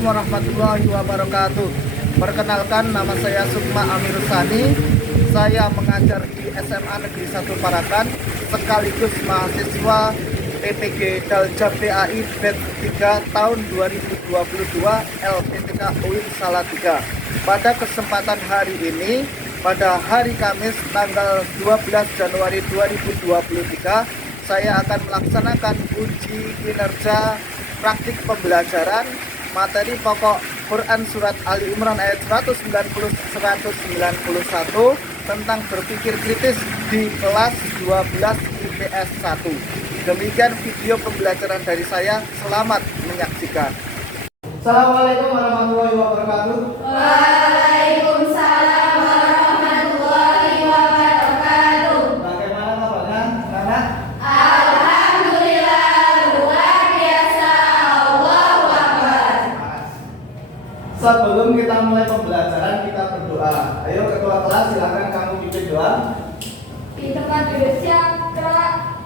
Assalamualaikum warahmatullahi wabarakatuh. Perkenalkan, nama saya Sukma Amirusani. Saya mengajar di SMA Negeri 1 Parakan, sekaligus mahasiswa PPG Daljab PAI batch 3 tahun 2022 LPTK UIN Salatiga. Pada kesempatan hari ini, pada hari Kamis tanggal 12 Januari 2023, saya akan melaksanakan uji kinerja praktik pembelajaran materi pokok Quran Surat Ali Imran ayat 190-191 tentang berpikir kritis di kelas 12 IPS 1. Demikian video pembelajaran dari saya. Selamat menyaksikan. Assalamualaikum warahmatullahi wabarakatuh. Waalaikumsalam warahmatullahi wabarakatuh. Bagaimana kabarnya, anak? Alhamdulillah, luar biasa. Allahu Akbar. Sebelum kita mulai pembelajaran, kita berdoa. Ayo ketua kelas, silakan kamu pimpin doa. Di tempat duduk siap, gerak.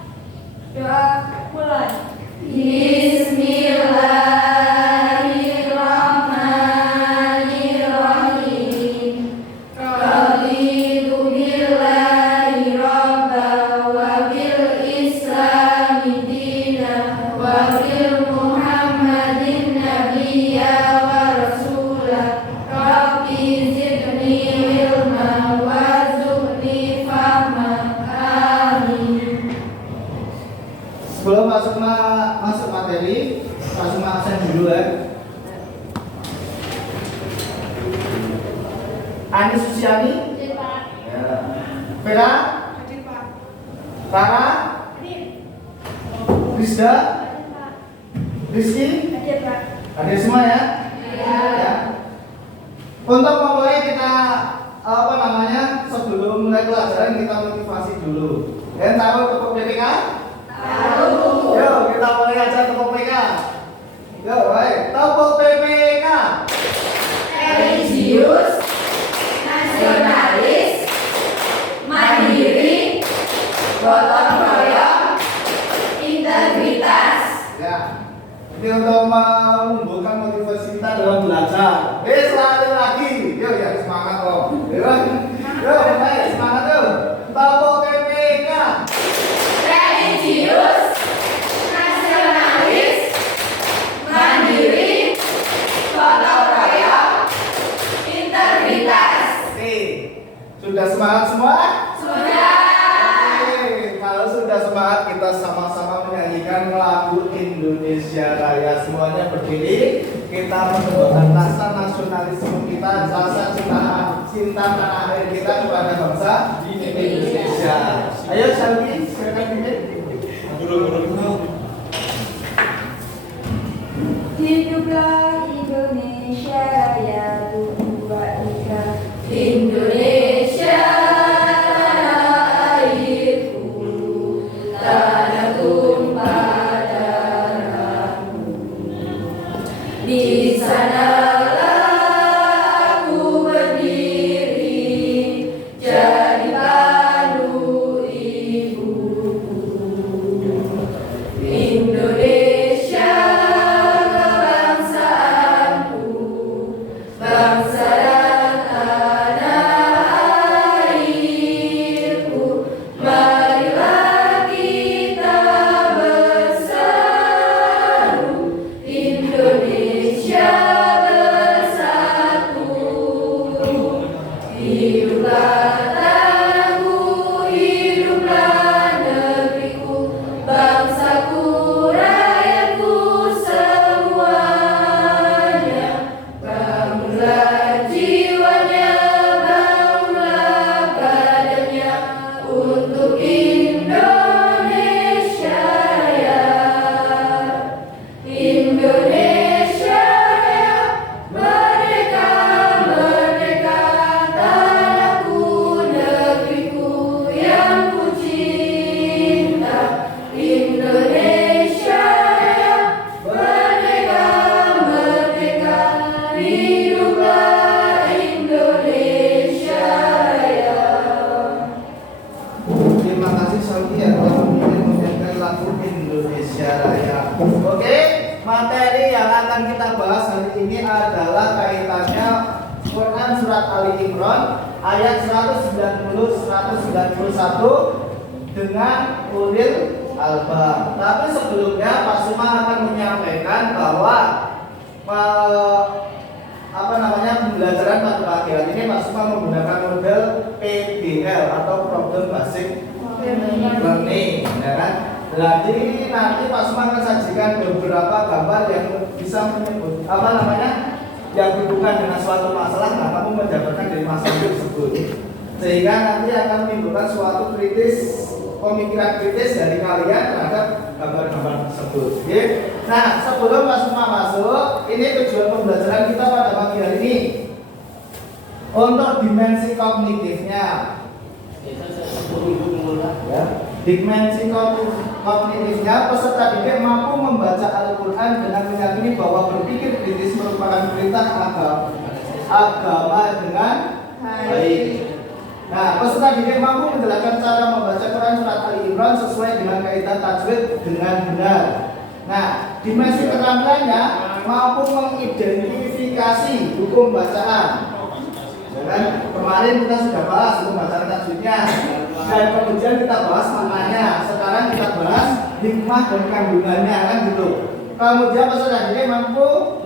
Doa mulai. Bismillahirrahmanirrahim. Raditu billahi rabba wa bil islami dina wa bil muhammadin nabiyya wa rasulah. Rabbi zidni ilma warzuqni fahma. Amin. Sebelum masuk materi, langsung absen dulu ya. Ani Susiani, ya. Vera, Rara, Rizda, Rizky, ada semua ya? Ya. Untuk memulai kita sebelum mulai pelajaran kita motivasi dulu. Dan tahu tepuk PPK? Tahu. Yuk kita mulai aja tepuk PPK. Yuk, baik. Tepuk PPK. Religius, nasionalis, mandiri, gotong royong, integritas. Ya. Ini untuk menumbuhkan motivasi kita dalam belajar. Selalu lagi. Yuk, yang semangat kok. Yuk, baik, semangat yuk. Tepuk PPK. Religius, nasionalis, mandiri, gotong royong, integritas. Oke. Sudah semangat semua? Sudah. Oke, kalau sudah semangat kita sama-sama menyanyikan lagu Indonesia Raya. Semuanya berdiri, kita menunjukkan rasa nasionalisme kita, rasa cinta tanah air kita kepada bangsa Indonesia. Ayo Shalvi, silakan pimpin. Hiduplah Indonesia Raya, Tuhan Ika. Indonesia airku, tanah tumpah darahmu. Di sanalah aku berdiri, jadi pandu ibuku. Indonesia kebangsaanku, bangsa dan tanah airku. Marilah kita bersatu, Indonesia bersatu. Hiduplah tanahku, hiduplah negeriku, bangsaku, rakyatku semuanya. Bangunlah jiwanya, bangunlah badannya untuk Indonesia Raya. Indonesia Raya, merdeka, merdeka, tanahku, negeriku yang ku cinta. Indonesia Raya, merdeka, merdeka, hiduplah Indonesia Raya. Terima kasih Shalvi ya telah menyanyikan lagu Indonesia Raya. Oke, materi yang akan kita kita bahas hari ini adalah kaitannya Quran surat Ali Imran ayat 190-191 dengan ulil albab. Tapi sebelumnya Pak Suma akan menyampaikan bahwa pembelajaran pada pagi hari ini Pak Suma menggunakan model PBL atau Problem Basic Learning, ya kan? Jadi nanti Pak Suma akan sajikan beberapa gambar yang bisa menyebut yang berhubungan dengan suatu masalah. Nah, kamu mendapatkan dari masalah tersebut, sehingga nanti akan menimbulkan suatu pemikiran kritis dari kalian terhadap gambar-gambar tersebut. Oke? Nah, sebelum Pak Suma masuk, ini tujuan pembelajaran kita pada pagi hari ini untuk dimensi kognitifnya. Ya. Dimensi kognitifnya, peserta didik mampu membaca Al-Quran dengan meyakini bahwa berpikir kritis merupakan perintah agama dengan baik. Nah, peserta didik mampu menjelaskan cara membaca Quran surat Ali Imran sesuai dengan kaidah tajwid dengan benar. Nah, dimensi keterampilannya mampu mengidentifikasi hukum bacaan. Dan kemarin kita sudah bahas hukum bacaan tajwidnya, dan kemudian kita bahas maknanya. Sekarang kita bahas hikmah dan kandungannya, kan gitu. Kemudian peserta didik mampu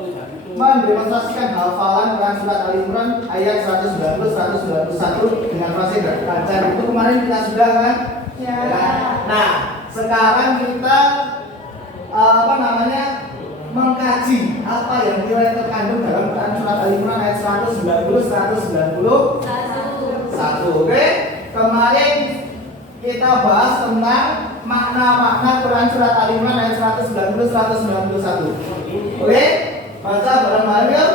mendemonstrasikan hafalan Quran surat Ali Imran ayat 190-191 dengan fasih dan lancar. Itu kemarin kita sudah kan? Ya. Nah, sekarang kita mengkaji apa yang terkandung dalam Quran surat Ali Imran ayat 190-191. Oke? Kemarin kita bahas tentang makna-makna Quran surat Ali Imran ayat 190-191. Oke? Baca bareng-bareng yuk.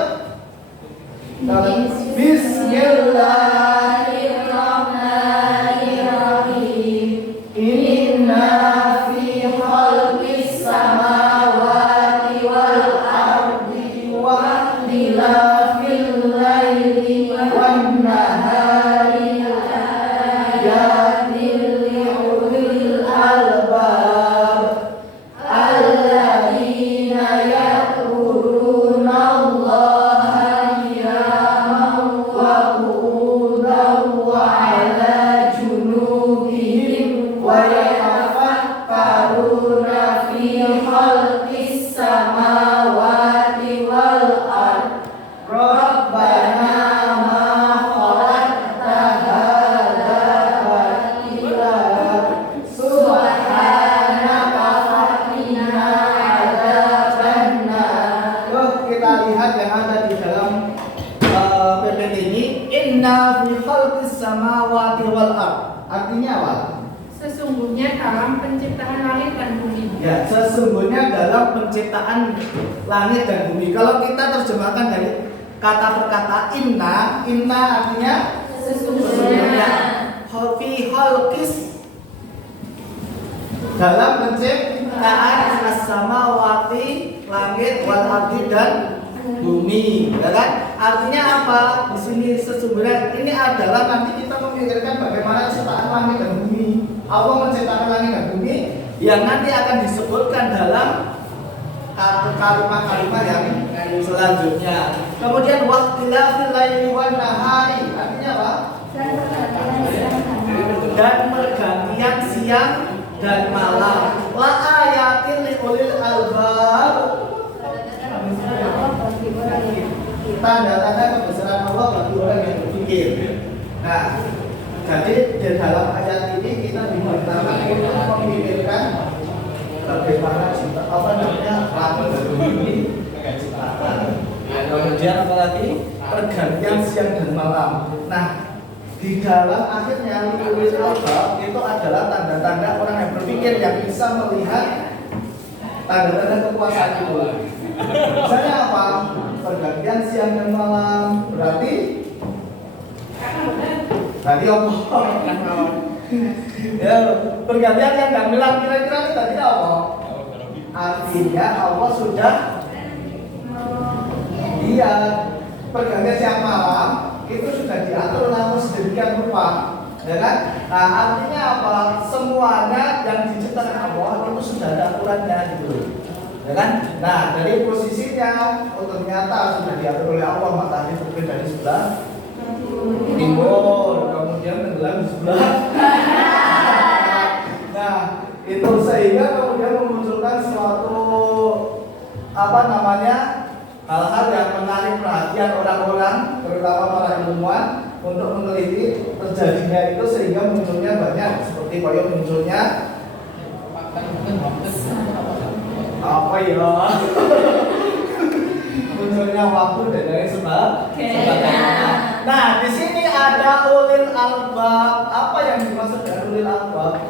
Bismillahirrahmanirrahim. Inna fi khalqis samawati wal ardi wa ikhtilafil laili wan nahari ayatin liulil albab alladzina yadhkuruna Allaha qiyaman wa qu'udan wa 'ala junubihim wa yatafakkaruna fi khalqis samawati wal ard rabbana ma khalaqta hadza batila subhanaka faqina adzabannar. Kita lihat yang ada di dalam PPT ini, inna fi khalqis samawati wal ard. Artinya apa? Sesungguhnya dalam penciptaan langit dan bumi. Ya, sesungguhnya dalam penciptaan langit dan bumi. Kalau kita terjemahkan dari kata per kata, inna artinya Sesungguhnya. Fi khalqis, dalam penciptaan as-samawati, langit, wal ardi dan bumi, ya kan? Artinya apa? Di sini sesungguhnya ini adalah nanti kita memikirkan bagaimana ciptaan langit dan bumi. Allah menciptakan langit dan bumi yang nanti akan disebutkan dalam kalimat-kalimat yang selanjutnya. Kemudian waqtilafil laili wan nahari, artinya apa? Dan pergantian siang dan malam. La ayatin liulil albab, tanda-tanda kebesaran Allah bagi orang yang berpikir. Nah, jadi di dalam ayat ini kita dimintakan untuk memikirkan bagaimana langit dan bumi ciptaan. Kemudian apalagi pergantian siang dan malam. Nah, di dalam akhirnya liulil albab itu adalah tanda-tanda orang yang berpikir yang bisa melihat tanda-tanda kekuasaan itu. Misalnya apa? Pergantian siang dan malam, berarti Allah. Ya, pergantian siang dan malam kira-kira itu tadi apa? Artinya Allah sudah pergantian siang malam itu sudah diatur namun sedemikian rupa, ya kan? Nah, artinya apa? Semuanya yang diciptakan Allah itu sudah ada aturannya gitu. ya kan? Nah, dari posisinya, oh ternyata sudah diatur oleh Allah, matahari terbit dari sebelah timur, kemudian tenggelam di sebelah. Nah, itu sehingga kemudian memunculkan suatu hal-hal yang menarik perhatian orang-orang, terutama para ilmuwan, untuk meneliti terjadinya itu sehingga munculnya banyak seperti munculnya apa ya? Munculnya waktu dan lain sebagainya. Nah, di sini ada ulil albab. Apa yang dimaksud dengan ulil albab?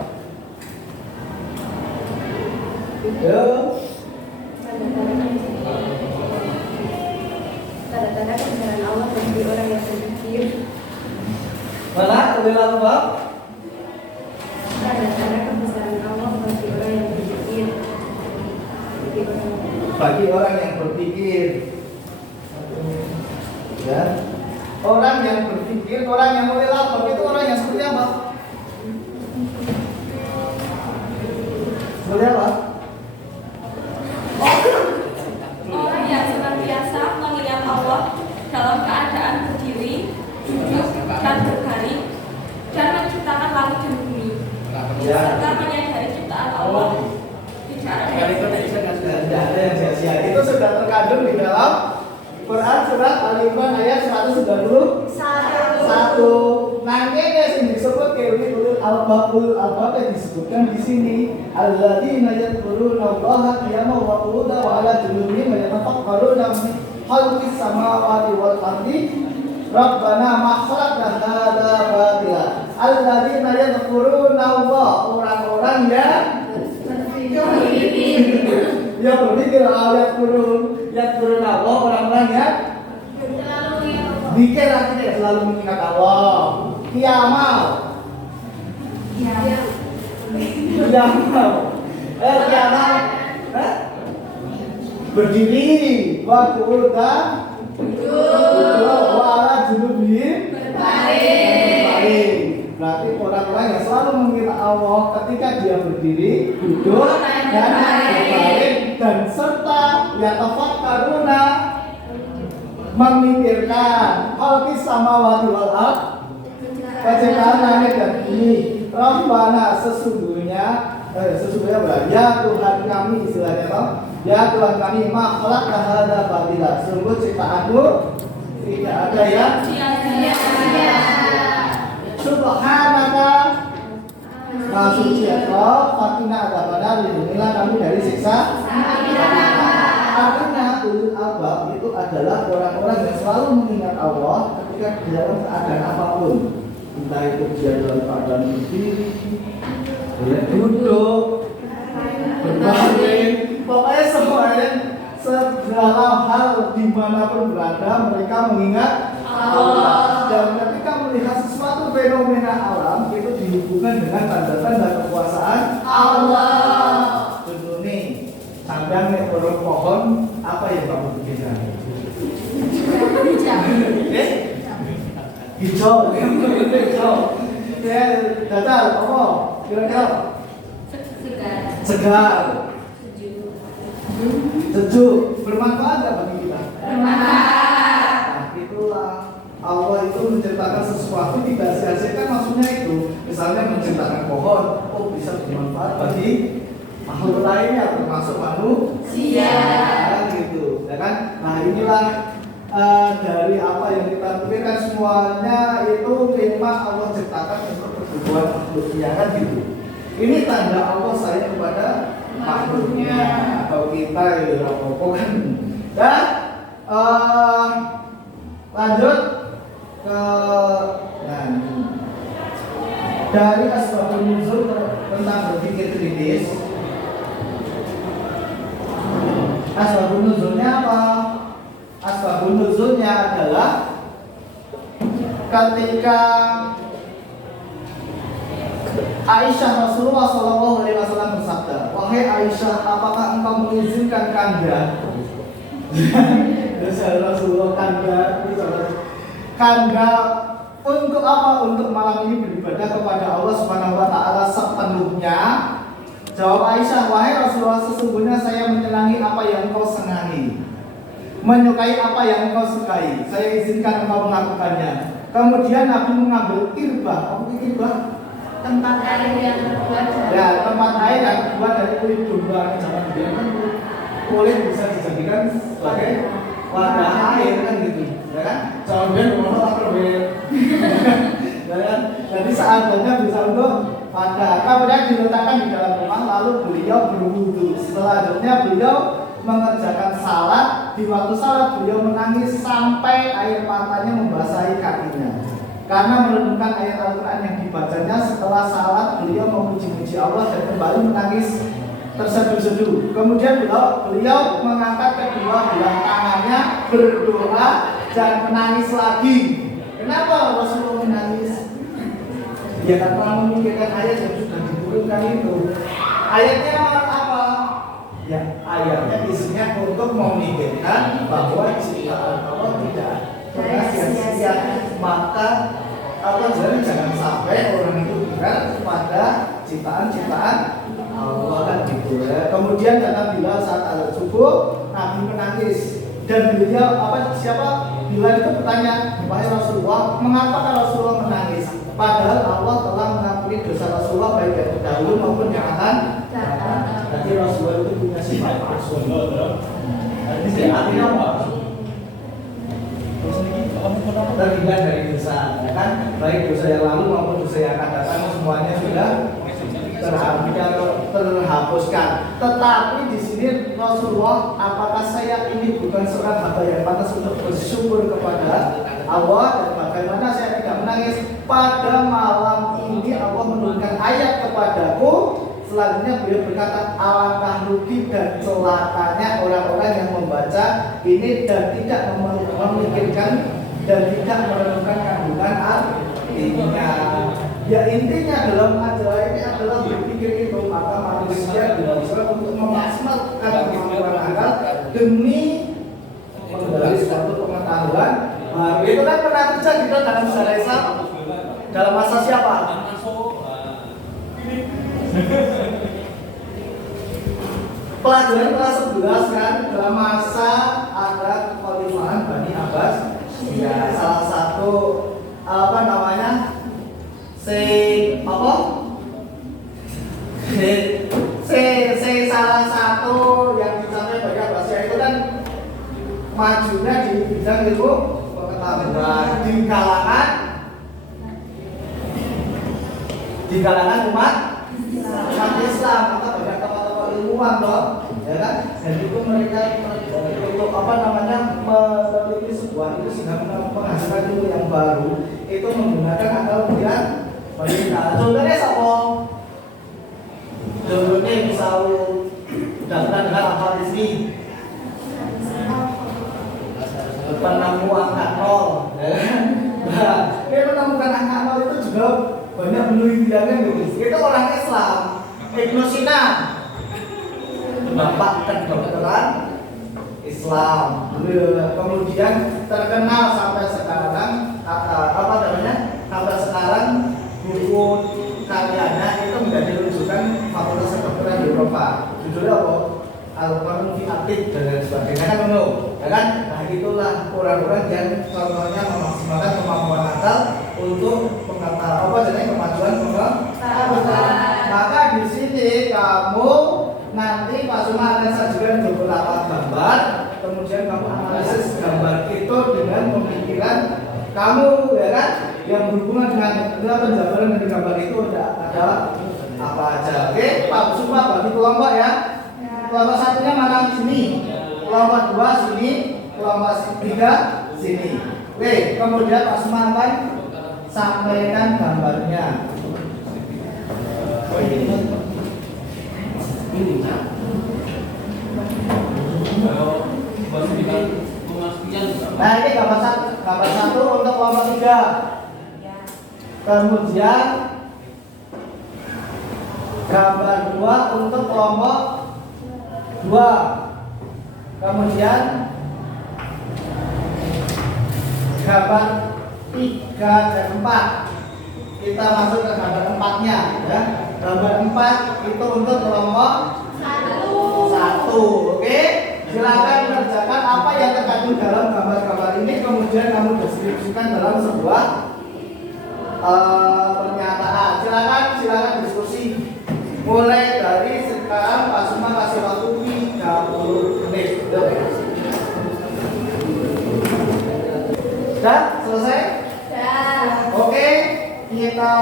Tanda-tanda kebesaran Allah bagi orang yang berpikir. Mana ulil albab? Tanda-tanda kebesaran Allah bagi orang yang berpikir. Bagi orang yang berpikir. Ya. Orang yang berpikir, orang yang ulil albab itu orang yang seperti apa? Seperti apa? Orang yang senantiasa mengingat Allah dalam keadaan berdiri, duduk, dan berbaring, dan menciptakan langit dan bumi, serta menyadari ciptaan Allah. Tidak ada yang sia-sia. Itu sudah terkandung di dalam Quran surat Al-Imran ayat 191. Nanti yang disebut ulil albab yang disebutkan di sini, alladzina yadhkuruna Allaha qiyaman wa qu'udan wa 'ala junubihim wa yatafakkaruna fi khalqis samawati wal ardi rabbana ma khalaqta hadza batila. Alladzina yadhkuruna Allah, orang-orang yang ya berpikir yadhkuruna Allah, orang-orang yang zikir artinya selalu mengingat Allah. Kiamal. Berdiri. Waktu udah wala junubihim berbaring. Berarti orang-orang yang selalu mengingat Allah ketika dia berdiri, duduk, dan berbaring, dan serta yatafakkaruna, memikirkan khalqis samawati wal ard, penciptaan langit dan bumi. Rabbana, sesungguhnya ya Tuhan kami, istilahnya toh, ya Tuhan kami, ma khalaqta hadza batila, sungguh ciptaanmu tidak ada yang sia-sia. Subhanaka, Maha suci Engkau, fakina adzabannar, lindungilah kami dari siksa. Artinya ulul albab itu adalah orang-orang yang selalu mengingat Allah ketika di dalam keadaan apapun, entah itu dia dalam keadaan berdiri, duduk, berbaring, pokoknya semuanya, segala hal dimanapun berada mereka mengingat Allah. Dan ketika melihat sesuatu fenomena alam itu dihubungkan dengan tanda-tanda kekuasaan Allah. Contoh nih, sampai nih pohon, apa yang kamu pikirkan? Hijau. Ya, datar, apa? Kira-kira? Segar. Sejuk. Bermanfaat nggak bagi kita? Bermanfaat. Nah, itulah Allah itu menciptakan sesuatu tidak sia-sia, kan maksudnya itu. Misalnya menciptakan pohon, oh bisa bermanfaat bagi makhluk lainnya termasuk manusia, gitu, ya kan? Nah inilah dari apa yang kita pikirkan semuanya itu memang Allah ciptakan untuk kebutuhan makhluknya, kan gitu. Ini tanda Allah sayang kepada makhluknya. Kalau kita ya apa kan? Dan lanjut ke dari asbabun nuzul tentang berpikir kritis. Asbabun nuzulnya apa? Asbabun nuzulnya adalah ketika Aisyah Rasulullah SAW bersabda, wahai Aisyah, apakah engkau mengizinkan kanda? Rasulullah kanda untuk apa? Untuk malam ini beribadah kepada Allah Subhanahu wa taala sepenuhnya. Jawab Aisyah, wahai Rasulullah, sesungguhnya saya menyenangi apa yang kau senangi, menyukai apa yang kau sukai. Saya izinkan engkau melakukannya. Kemudian Nabi mengambil kirbah. Apa itu kirbah? Tempat air yang terbuat dari Ya, tempat air yang terbuat dari kulit domba. Zaman dulu kan kulit bisa dijadikan sebagai wadah air kan gitu, ya kan? Jangan biar ngomong apa ya kan? Jadi seadanya bisa untuk wadah. Kemudian diletakkan di dalam rumah, lalu beliau berwudu. Selanjutnya beliau mengerjakan salat. Di waktu salat beliau menangis sampai air matanya membasahi kakinya karena merenungkan ayat Al-Quran yang dibacanya. Setelah salat beliau memuji-muji Allah dan kembali menangis terseduh-seduh. Kemudian beliau mengangkat kedua belah tangannya, berdoa dan menangis lagi. Kenapa Rasulullah menangis? Ya karena memikirkan ayat yang sudah diturunkan itu. Ayatnya apa? Ya, ayatnya isinya untuk memikirkan bahwa ciptaan Allah tidak pernah sia-sia. Maka Allah jangan sampai orang itu kira pada ciptaan-ciptaan Allah kan gitu ya. Kemudian kata Bilal saat azan subuh, Nabi menangis dan beliau siapa? Bilal itu bertanya, wahai Rasulullah, mengapa Rasulullah menangis? Padahal Allah telah mengampuni dosa Rasulullah baik yang terdahulu maupun yang akan datang. Jadi Rasulullah itu punya sifat Rasulullah. Jadi artinya apa? Terhindar dari dosa, ya kan? Baik dosa yang lalu maupun dosa yang akan datang, semuanya sudah terhapuskan. Tetapi di sini Rasulullah, apakah saya ini bukan seorang hamba yang pantas untuk bersyukur kepada Allah, dan bagaimana saya tidak menangis pada malam ini Allah menurunkan ayat kepadaku. Selanjutnya beliau berkata, alangkah rugi dan celakanya orang-orang yang membaca ini dan tidak memikirkan dan tidak merenungkan kandungan artinya. Ya intinya dalam ajaran ini adalah berpikir itu. Maka manusia diharuskan untuk memaksimalkan kemampuan akal demi menggali suatu pengetahuan. Itu kan pernah terjadi dalam sejarah Islam dalam masa siapa? Pelajaran kelas 11 kan, dalam masa ada kekhalifahan Bani Abbas. Ya, salah satu salah satu yang dicapai Bani Abbas itu kan majunya di bidang ilmu pengetahuan di kalangan umat Islam. Maka banyak tokoh-tokoh ilmuwan loh, ya kan? Dan itu mereka untuk memiliki sebuah itu sehingga menghasilkan ilmu yang baru itu menggunakan akal pikiran wanita. Contohnya siapa? Contohnya misal udah pernah dengar apa di sini? Penemu angka nol, ya kan? Nah, menemukan angka nol itu juga banyak penelitiannya gitu. Itu orang Islam, Ibnu Sina, bapak kedokteran Islam. Kemudian terkenal sampai sekarang sampai sekarang buku karyanya itu menjadi rujukan fakultas kedokteran di Eropa. Judulnya apa? Al-Qanun fi Atib dan lain sebagainya kan ya kan? Nah itulah orang-orang yang contohnya memaksimalkan kemampuan akal untuk kemajuan pengetahuan. Maka di sini kamu nanti Pak Suma akan sajikan beberapa gambar, kemudian kamu analisis gambar itu dengan pemikiran kamu, ya kan? Yang berhubungan dengan penjabaran dari gambar itu ada apa aja. Oke, Pak Suma bagi kelompok ya. Kelompok satunya mana sini, kelompok dua sini, kelompok tiga sini. Oke, kemudian Pak Suma akan sampaikan gambarnya. Nah ini gambar satu untuk kelompok tiga. Kemudian gambar dua untuk kelompok dua. Kemudian gambar 3 dan 4. Kita masuk ke gambar 4-nya ya. Gambar 4 itu untuk kelompok 1. Oke? Silakan mengerjakan apa yang terkandung dalam gambar-gambar ini, kemudian kamu deskripsikan dalam sebuah pernyataan. Silakan diskusi. Mulai dari sekarang Pak Suma kasih waktu 30 menit. Sudah selesai? Oke, kita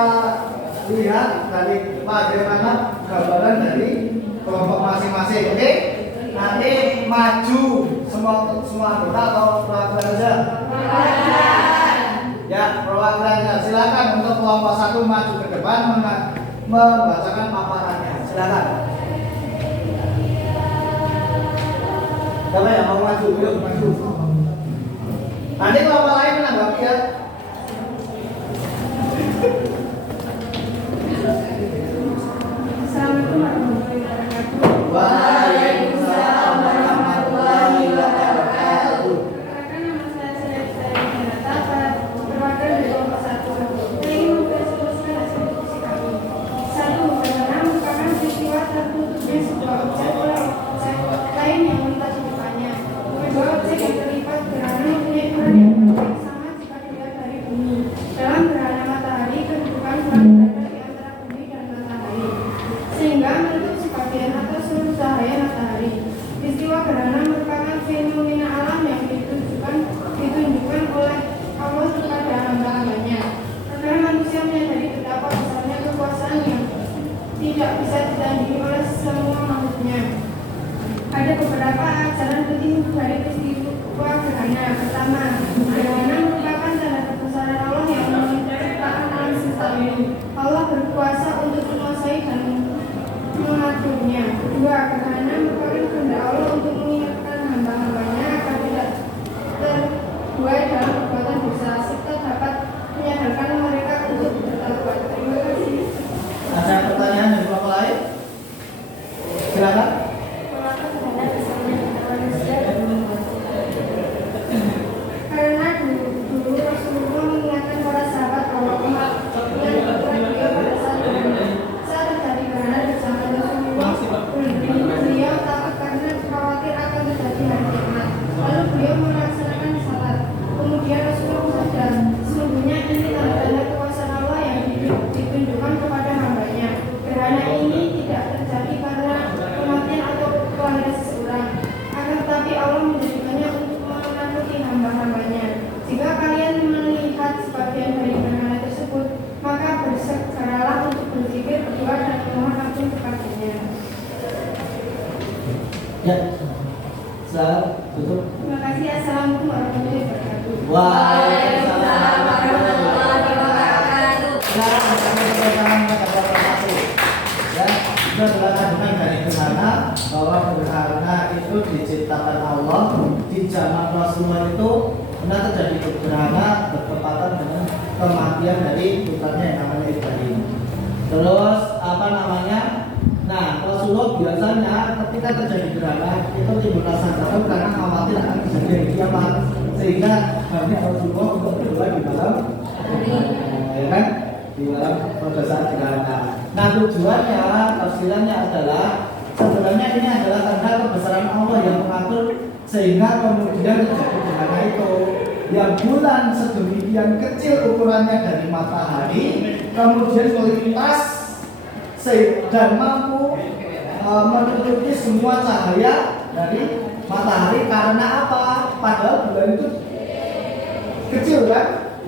lihat dari bagaimana gambaran dari kelompok masing-masing. Oke, nanti maju semua anggota atau perwakilan aja? Ya, perwakilannya. Silakan untuk kelompok 1 maju ke depan membacakan paparannya. Silakan. Siapa yang mau maju? Yuk maju. Nanti kelompok lain menanggapi ya. Assalamualaikum warahmatullahi wabarakatuh. Waalaikumsalam warahmatullahi wabarakatuh. Perkenalkan, nama saya Renata, perwakilan dari kelompok 1. Saya ingin mengekspresikan hasil diskusi kami. 1. Bagaimana merupakan peristiwa tertutupnya sebuah objek oleh objek lain yang melintas di depannya. Kedua, objek yang terlibat gerhana mempunyai peran yang sama jika dilihat dari bumi. Dalam gerhana matahari, kedudukan selalu berada di antara bumi dan matahari, sehingga menutup sebagian atau seluruh cahaya matahari. Peristiwa gerhana merupakan fenomena alam yang ditunjukkan oleh Allah kepada hamba-hambanya. Karena manusia menyadari betapa besarnya kekuasaan yang tidak bisa ditandingi oleh semua makhluknya. Ada beberapa ajaran penting dari peristiwa gerhana. Pertama, gerhana merupakan tanda kebesaran Allah yang menciptakan alam semesta ini. Allah berkuasa untuk menguasai dan mengaturnya. Kedua, gerhana merupakan kehendak Allah untuk mengingatkan hamba-hambanya agar tidak terbuai dalam perbuatan dosa, serta dapat menyadarkan mereka untuk bertaubat. Terima kasih. Ada pertanyaan dari kelompok lain? Silakan. Karena dulu Rasulullah mengingatkan para sahabat bahwa umat yang berbuat beliau pada saat terjadi gerhana di zaman Rasulullah, beliau takut karena khawatir akan terjadi hari kiamat. Lalu beliau melaksanakan salat. Kemudian Rasulullah bersabda, sesungguhnya ini tanda-tanda kekuasaan Allah yang ditunjukkan kepada hambanya. Gerhana ini tidak terjadi karena kematian atau kelahiran seseorang, akan tetapi Allah menjadikannya untuk menakuti hamba-hambanya. Jika kalian melihat sebagian dari gerhana tersebut, maka bersegeralah untuk berzikir, berdoa, dan memohon ampun kepadanya. Ya. Silakan tutup. Terima kasih. Assalamualaikum warahmatullahi wabarakatuh. Waalaikumsalam warahmatullahi wabarakatuh. Silakan kami sampaikan kepada Bapak satu. Ya, itu adalah kandungan dari gerhana, bahwa gerhana itu diciptakan Allah di zaman Rasulullah. Itu benar terjadi gerhana bertepatan dengan kematian dari putranya yang namanya Ibrahim. Terus apa namanya? Nah, Rasulullah biasanya ketika terjadi gerhana itu timbul rasa takut karena khawatir akan terjadi kiamat, sehingga banyak Rasulullah untuk berdoa di malam ya kan, di malam pada saat gerhana. Nah, tujuannya, tafsirannya adalah sebenarnya ini adalah tanda kebesaran Allah yang mengatur sehingga kemudian terjadi gerhana itu. Yang bulan sedemikian kecil ukurannya dari matahari kemudian melintas dan mampu menutupi semua cahaya dari matahari. Karena apa? Padahal bulan itu kecil kan?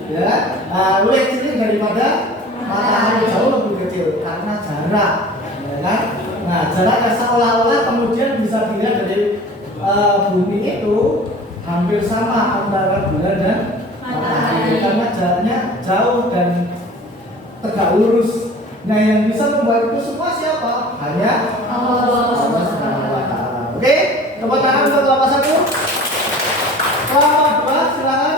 Ya, lebih kecil daripada matahari, jauh lebih kecil karena jarak, ya kan? Nah, jaraknya seolah-olah kemudian bisa dilihat dari bumi itu hampir sama antara bulan dan matahari karena jaraknya jauh dan tegak lurus. Nah, yang bisa membuat itu semua siapa? Hanya Allah Subhanahu wa Ta'ala. Oke, tepuk tangan untuk kelompok 1. Kelompok 2, silakan.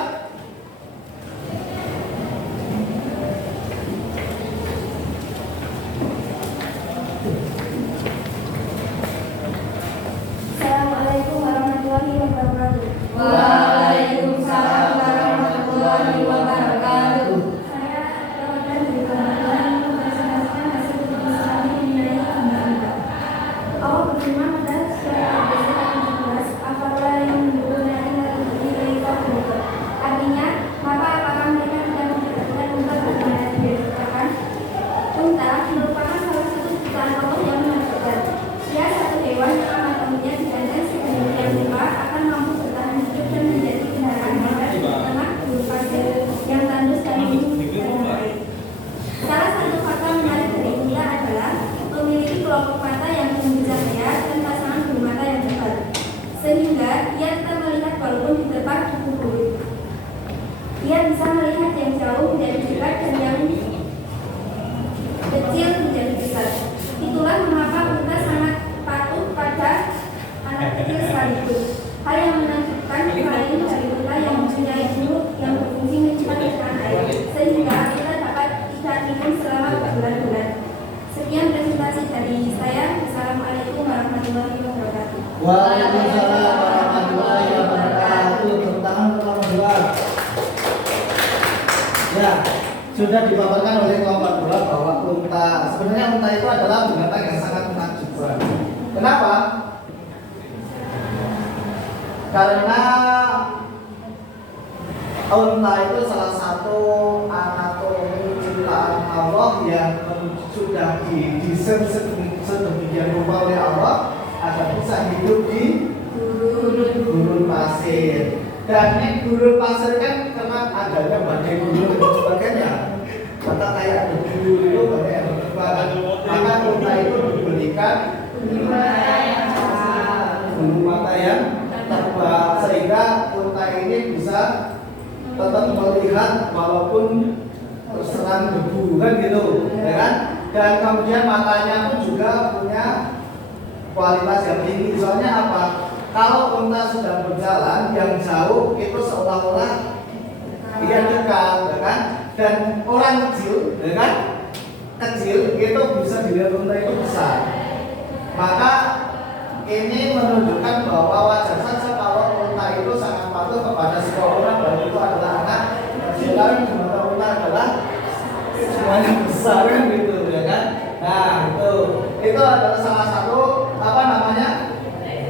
Assalamualaikum warahmatullahi wabarakatuh. Waalaikumsalam warahmatullahi wabarakatuh. Saya perwakilan dari kelompok yang mempresentasikan hasil diskusi kami melihat yang jauh menjadi dekat dan yang kecil menjadi besar. Itulah mengapa unta sangat patuh pada anak kecil sekaligus. Hal yang menakjubkan lain dari unta yang mempunyai mulut yang berfungsi menyimpan air, sehingga kita dapat ikan minum selama berbulan-bulan. Sekian presentasi dari saya. Assalamualaikum warahmatullahi wabarakatuh. Waalaikumsalam warahmatullahi wabarakatuh. Tepuk tangan untuk nomor 2. Ya, sudah dipaparkan oleh kelompok 2 bahwa unta, sebenarnya unta itu adalah binatang yang sangat menakjubkan. Kenapa? Karena unta itu salah satu anatomi ciptaan Allah yang sudah didesain sedemikian rupa oleh Allah agar bisa hidup di gurun pasir. Dan ini gurun pasir kan karena adanya badai gurun dan sebagainya, maka kayak ada gurun itu banyak yang berkembang. Maka unta itu diberikan bulu mata yang tebal sehingga unta ini bisa tetap melihat walaupun terserang debu kan gitu, ya kan? Dan kemudian matanya pun juga punya kualitas yang tinggi. Soalnya apa? Kalau unta sedang berjalan yang jauh itu seolah-olah dia dekat, ya kan? Dan orang kecil, ya kan? Kecil itu bisa dilihat unta itu besar. Maka ini menunjukkan bahwa wajar saja kalau unta itu sangat patuh kepada sebuah orang dan itu adalah anak kecil. Di mana unta adalah semuanya besar kan gitu, ya kan? Nah itu adalah salah satu apa namanya?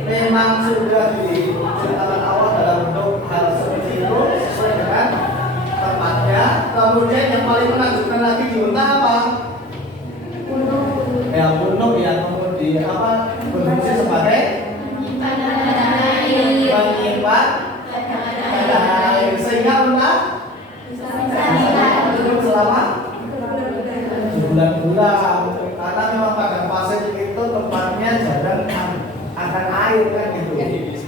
Memang sudah diciptakan Allah dalam bentuk hal seperti itu sesuai dengan tempatnya. Kemudian yang paling menakjubkan lagi di unta apa? Punuk ya, kemudian apa? Berfungsi sebagai penyimpan cadangan air sehingga unta hidup selama bulan-bulan. Karena memang padang pasir itu tempatnya jarang akan air kan gitu.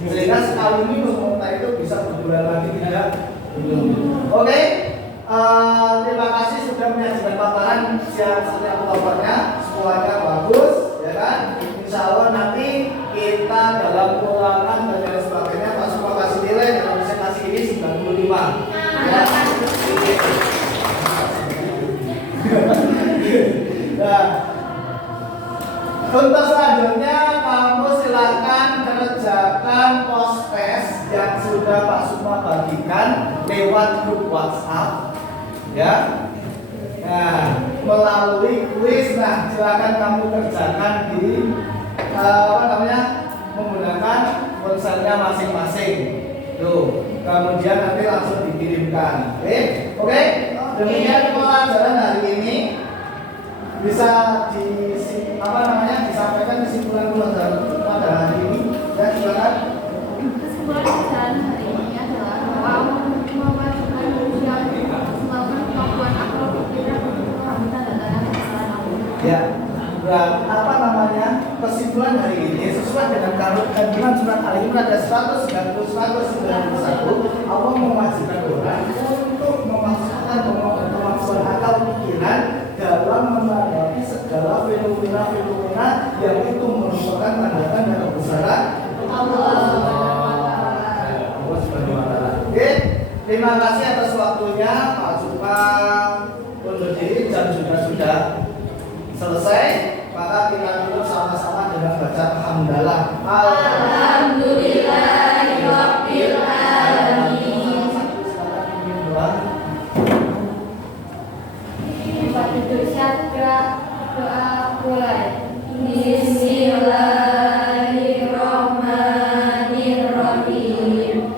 Sehingga sekali minum unta itu bisa berbulan lagi tidak minum. Oke, terima kasih sudah menyaksikan paparan siang setiap kelompoknya. Semuanya bagus, ya kan? Insya Allah nanti kita dalam ulangan dan lain sebagainya Pak Suma kasih nilai dalam presentasi ini 95. Ya. Nah, untuk selanjutnya kamu silakan kerjakan post-test yang sudah Pak Suma bagikan lewat grup WhatsApp, ya. Nah, melalui kuis, nah silakan kamu kerjakan di menggunakan ponselnya masing-masing. Tuh, kemudian nanti langsung dikirimkan. Oke. Demikian pelajaran hari ini. Bisa disampaikan kesimpulan pelajaran pada hari ini. Ya, silakan. Kesimpulan pelajaran hari ini adalah bahwa mewajibkan manusia melakukan kemampuan akal berpikir untuk mengambil tanda-tanda kesalahan Allah. Ya, kesimpulan hari ini sesuai dengan kandungan surat Al-Imran ada 191 Allah mewajibkan orang untuk memasukkan kemampuan akal pikiran dalam menanggapi segala fenomena yang itu merupakan tanda-tanda kebesaran Allah Subhanahu wa Ta'ala. Oke, terima kasih atas waktunya Pak Suma undur diri dan sudah selesai. Maka kita tutup sama-sama dengan baca hamdalah. Alhamdulillahirabbil alamin. Doa mulai. Bismillahirrahmanirrahim.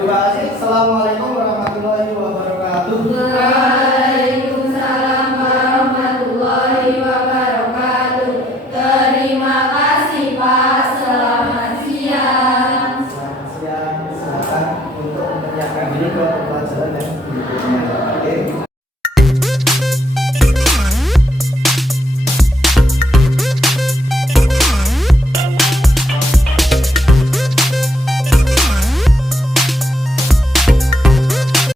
Terima kasih. Assalamualaikum warahmatullahi wabarakatuh. Waalaikumsalam warahmatullahi wabarakatuh. Terima kasih Pak. Selamat siang. Selamat siang. Silakan untuk mengerjakan ini ke pelajaran yang berikutnya.